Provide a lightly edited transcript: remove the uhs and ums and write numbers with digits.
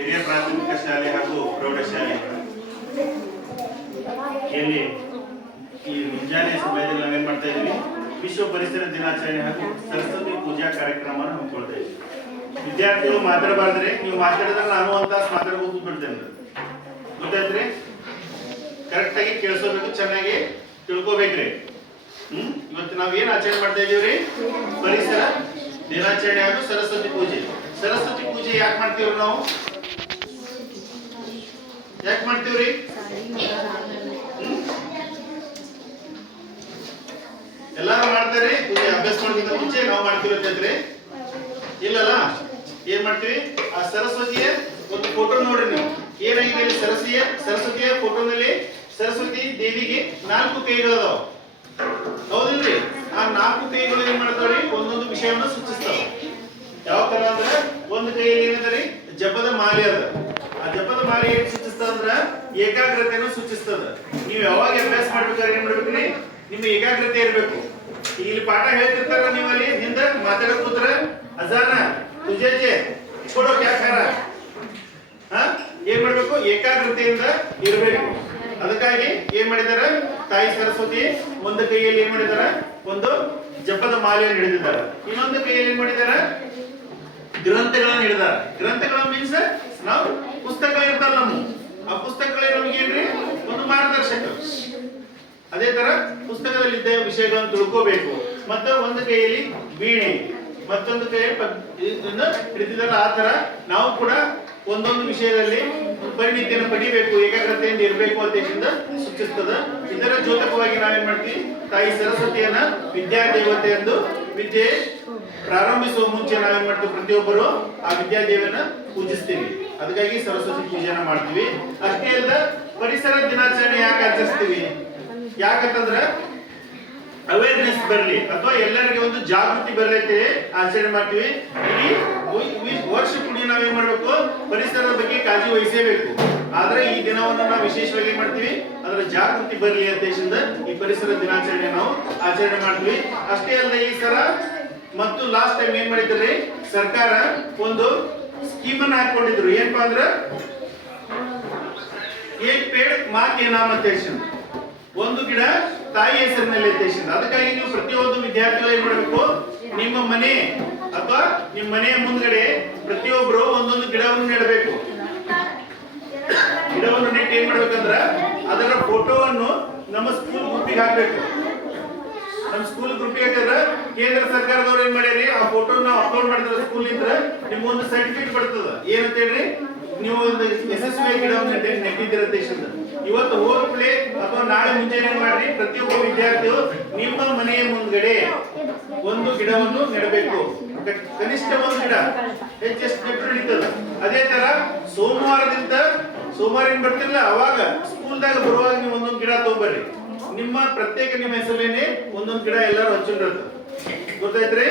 ಹಿರಿಯ ಪ್ರಾಥಮಿಕ ಶಾಲೆ ಹಾಗೂ ಪ್ರೌಢಶಾಲೆ ಇಲ್ಲಿ ಈ ಮುಂಜಾನೆ ಸಮಯದಲ್ಲಿ ನಾವೇನ್ ಮಾಡ್ತಾ ಇದೀವಿ, ವಿಶ್ವ ಪರಿಸರ ದಿನಾಚರಣೆ ಹಾಗೂ ಸರಸ್ವತಿ ಪೂಜಾ ಕಾರ್ಯಕ್ರಮವನ್ನು ಹಮ್ಮಿಕೊಳ್ತಾ ಇದ್ದೀವಿ. ವಿದ್ಯಾರ್ಥಿಗಳು ಮಾತಾಡಬಾರ್ದ್ರೆ, ನೀವು ಮಾತಾಡಿದ್ರೆ ನಾನು ಅಂತ ಮಾತಾಡ್ಬೋದು ಬಿಡ್ತೇನೆ. ಗೊತ್ತಾಯ್ತ್ರಿ? ಕರೆಕ್ಟ್ ಆಗಿ ಕೇಳಿಸೋಬೇಕು, ಚೆನ್ನಾಗಿ ತಿಳ್ಕೊಬೇಕ್ರಿ. ಇವತ್ತು ನಾವ್ ಏನ್ ಆಚರಣೆ ಮಾಡ್ತಾ ಇದೀವ್ರಿ? ಪರಿಸರ ದಿನಾಚರಣೆ ಹಾಗೂ ಸರಸ್ವತಿ ಪೂಜೆ. ಸರಸ್ವತಿ ಪೂಜೆ ಯಾಕೆ ಮಾಡ್ತೀವ್ರಿ ನಾವು? ಯಾಕೆ ಮಾಡ್ತೀವ್ರಿ? ಎಲ್ಲಾರು ಮಾಡ್ತಾರೆ ಪೂಜೆ. ಅಭ್ಯಾಸ ಮಾಡೋದಕ್ಕಿಂತ ಮುಂಚೆ ನಾವು ಮಾಡ್ತಿರೋದ್ರಿ ಇಲ್ಲಲ್ಲ. ಏನ್ ಮಾಡ್ತೀವಿ? ಆ ಸರಸ್ವತಿಯ ಒಂದು ಫೋಟೋ ನೋಡ್ರಿ ನೀವು. ಏನಾಗಿದೆ ಇಲ್ಲಿ? ಸರಸ್ವತಿಯ ಫೋಟೋನಲ್ಲಿ ಸರಸ್ವತಿ ದೇವಿಗೆ 4 ಕೈಗಳು ಅದಾವ, ಹೌದಿಲ್ರಿ? ಆ 4 ಕೈಗಳು ಏನ್ ಮಾಡ್ತಾವ್ರಿ? ಒಂದೊಂದು ವಿಷಯವನ್ನು ಸೂಚಿಸ್ತಾವ. ಯಾವ ತರ ಅಂದ್ರೆ, ಒಂದು ಕೈಯಲ್ಲಿ ಏನಂದ್ರಿ? ಜಪದ ಮಾಲೆ ಅದ. ಆ ಜಪದ ಮಾಲೆ ಏನ್ ಸೂಚಿಸ್ತದ ಅಂದ್ರ ಏಕಾಗ್ರತೆಯನ್ನು ಸೂಚಿಸ್ತದ. ನೀವು ಯಾವಾಗ ಅಭ್ಯಾಸ ಮಾಡ್ಬೇಕಾದ್ರೆ ಏನ್ ಮಾಡ್ಬೇಕ್ರಿ? ನಿಮ್ಮ ಏಕಾಗ್ರತೆ ಇರಬೇಕು. ಇಲ್ಲಿ ಪಾಠ ಹೇಳ್ತಿರ್ತಾರ, ನೀವು ಅಲ್ಲಿ ಹಿಂದೆ ಮಾತಾಡಕ್ ಕೂತ್ರ ಅಜಾನ ತುಜೆ ಕೊಡೋ ಕ್ಯಾಕಾರ ಏನ್ ಮಾಡ್ಬೇಕು? ಏಕಾಗ್ರತೆಯಿಂದ ಇರಬೇಕು. ಅದಕ್ಕಾಗಿ ಏನ್ ಮಾಡಿದಾರ? ತಾಯಿ ಸರಸ್ವತಿ ಒಂದು ಕೈಯಲ್ಲಿ ಏನ್ ಮಾಡಿದಾರ? ಒಂದು ಜಪದ ಮಾಲೆಯನ್ನು ಹಿಡಿದಿದ್ದಾರೆ. ಇನ್ನೊಂದು ಕೈಯಲ್ಲಿ ಏನ್ ಮಾಡಿದಾರ? ಗ್ರಂಥಗಳನ್ನು ಹಿಡಿದಾರ. ಗ್ರಂಥಗಳು ಮೀನ್ಸ್ ನಾವು ಪುಸ್ತಕಗಳು ಇರ್ತಾರ ನಮ್ಮ. ಆ ಪುಸ್ತಕಗಳೇ ನಮಗೆ ಏನ್ರಿ? ಒಂದು ಮಾರ್ಗದರ್ಶಕ. ಅದೇ ತರ ಪುಸ್ತಕದಲ್ಲಿದ್ದ ವಿಷಯಗಳನ್ನು ತಿಳ್ಕೋಬೇಕು. ಮತ್ತೆ ಒಂದು ಕೈಯಲ್ಲಿ ವೀಣೆ, ಮತ್ತೊಂದು ಕೈಯಲ್ಲಿ ಹಿಡಿದಿದ್ದಾರೆ. ಆ ತರ ನಾವು ಕೂಡ ಒಂದೊಂದು ವಿಷಯದಲ್ಲಿ ಪರಿಣಿತಿಯನ್ನು ಪಡಿಬೇಕು, ಏಕಾಗ್ರತೆಯಿಂದ ಇರಬೇಕು ಅಂತ ಸೂಚಿಸ್ತದ. ಇದರ ದ್ಯೋತಕವಾಗಿ ನಾವೇನ್ ಮಾಡ್ತೀವಿ? ತಾಯಿ ಸರಸ್ವತಿಯನ್ನ ವಿದ್ಯಾ ದೇವತೆ ಎಂದು ವಿದ್ಯೆ ಪ್ರಾರಂಭಿಸುವ ಮುಂಚೆ ನಾವೇನ್ ಮಾಡ್ತೀವಿ? ಪ್ರತಿಯೊಬ್ಬರು ಆ ವಿದ್ಯಾದೇವಿಯನ್ನ ಪೂಜಿಸ್ತೀವಿ. ಅದಕ್ಕಾಗಿ ಸರಸ್ವತಿ ಪೂಜೆನ ಮಾಡ್ತೀವಿ. ಅಷ್ಟೇ ಅಲ್ಲ, ಪರಿಸರ ದಿನಾಚರಣೆ ಯಾಕೆ ಆಚರಿಸ್ತೀವಿ? ಯಾಕಂತಂದ್ರ ಅವೇರ್ನೆಸ್ ಬರಲಿ ಅಥವಾ ಎಲ್ಲರಿಗೆ ಒಂದು ಜಾಗೃತಿ ಬರಲಿ ಆಚರಣೆ ಮಾಡ್ತೀವಿ. ಇಡೀ ವರ್ಷ ಕೂಡಿ ನಾವೇನ್ ಮಾಡ್ಬೇಕು? ಪರಿಸರದ ಬಗ್ಗೆ ಕಾಳಜಿ ವಹಿಸಬೇಕು. ಆದ್ರೆ ಈ ದಿನವನ್ನು ನಾವು ವಿಶೇಷವಾಗಿ ಏನ್ ಮಾಡ್ತೀವಿ? ಅದರ ಜಾಗೃತಿ ಬರಲಿ ಉದ್ದೇಶದಿಂದ ಈ ಪರಿಸರ ದಿನಾಚರಣೆ ನಾವು ಆಚರಣೆ ಮಾಡ್ತೀವಿ. ಅಷ್ಟೇ ಅಲ್ಲ, ಈ ಸಲ ಮತ್ತು ಲಾಸ್ಟ್ ಟೈಮ್ ಏನ್ ಮಾಡಿದ್ರಿ? ಸರ್ಕಾರ ಒಂದು ಸ್ಕೀಮ್ ಅನ್ನ ಹಾಕೊಂಡಿದ್ರು. ಏನಪ್ಪಾ ಅಂದ್ರ ಏಕ್ ಪೇಡ್ ಮಾ ಕೆ ನಾಮ ಟೇಷನ್, ಒಂದು ಗಿಡ ತಾಯಿ ಹೆಸರಿನಲ್ಲಿ ಟೇಷನ್. ಅದಕ್ಕಾಗಿ ನೀವು ಪ್ರತಿಯೊಂದು ವಿದ್ಯಾರ್ಥಿಗಳು ಏನ್ ಮಾಡಬೇಕು? ನಿಮ್ಮ ಮನೆ ಅಥವಾ ನಿಮ್ಮ ಮನೆಯ ಮುಂದ್ಗಡೆ ಪ್ರತಿಯೊಬ್ಬರು ಒಂದೊಂದು ಗಿಡವನ್ನು ನೆಡಬೇಕು. ಗಿಡವನ್ನು ನೆಟ್ಟು ಏನ್ ಮಾಡ್ಬೇಕಂದ್ರ ಅದರ ಫೋಟೋವನ್ನು ನಮ್ಮ ಸ್ಕೂಲ್ ಗ್ರೂಪಿಗೆ ಹಾಕ್ಬೇಕು. ನಮ್ಮ ಸ್ಕೂಲ್ ಗ್ರೂಪಿಗೆ ಹಾಕಿದ್ರೆ ಕೇಂದ್ರ ಸರ್ಕಾರದವ್ರು ಏನ್ ಮಾಡ್ಯಾರಿ? ಆ ಫೋಟೋನ ಅಪ್ಲೋಡ್ ಮಾಡಿದ್ರೆ ಸ್ಕೂಲ್ ಇಂದ ನಿಮ್ಗೆ ಒಂದು ಸರ್ಟಿಫಿಕೇಟ್ ಬರ್ತದ. ಏನಂತ ಹೇಳ್ರಿ? ನೀವು ಒಂದು ಯಶಸ್ವಿ ಗಿಡವನ್ನು ನೆಟ್ಟಿದ್ದೀರ ದೇಶದ. ಇವತ್ತು ಹೋದ ಪ್ಲೇ ಅಥವಾ ನಾಳೆ ಮುಂಜಾನೆ ಏನ್ ಮಾಡ್ರಿ? ಪ್ರತಿಯೊಬ್ಬ ವಿದ್ಯಾರ್ಥಿಯು ನಿಮ್ಮ ಮನೆಯ ಮುಂದ್ಗಡೆ ಒಂದು ಗಿಡವನ್ನು ನೆಡಬೇಕು. ಕನಿಷ್ಠ ಒಂದು ಗಿಡ, ಹೆಚ್ಚೆಷ್ಟು ನೆಟ್ಟು ನಡೀತದ. ಅದೇ ತರ ಸೋಮವಾರ ಏನ್ ಬರ್ತಿರಲ್ಲ, ಅವಾಗ ಸ್ಕೂಲ್ದಾಗ ಬರುವಾಗ ನೀವು ಒಂದೊಂದು ಗಿಡ ತಗೊಂಡ್ಬರ್ರಿ. ನಿಮ್ಮ ಪ್ರತ್ಯೇಕ ನಿಮ್ಮ ಹೆಸರೇನೆ ಒಂದೊಂದು ಗಿಡ ಎಲ್ಲರೂ ಹಚ್ಚಿರ್ತದೆ. ಗೊತ್ತಾಯ್ತ್ರಿ?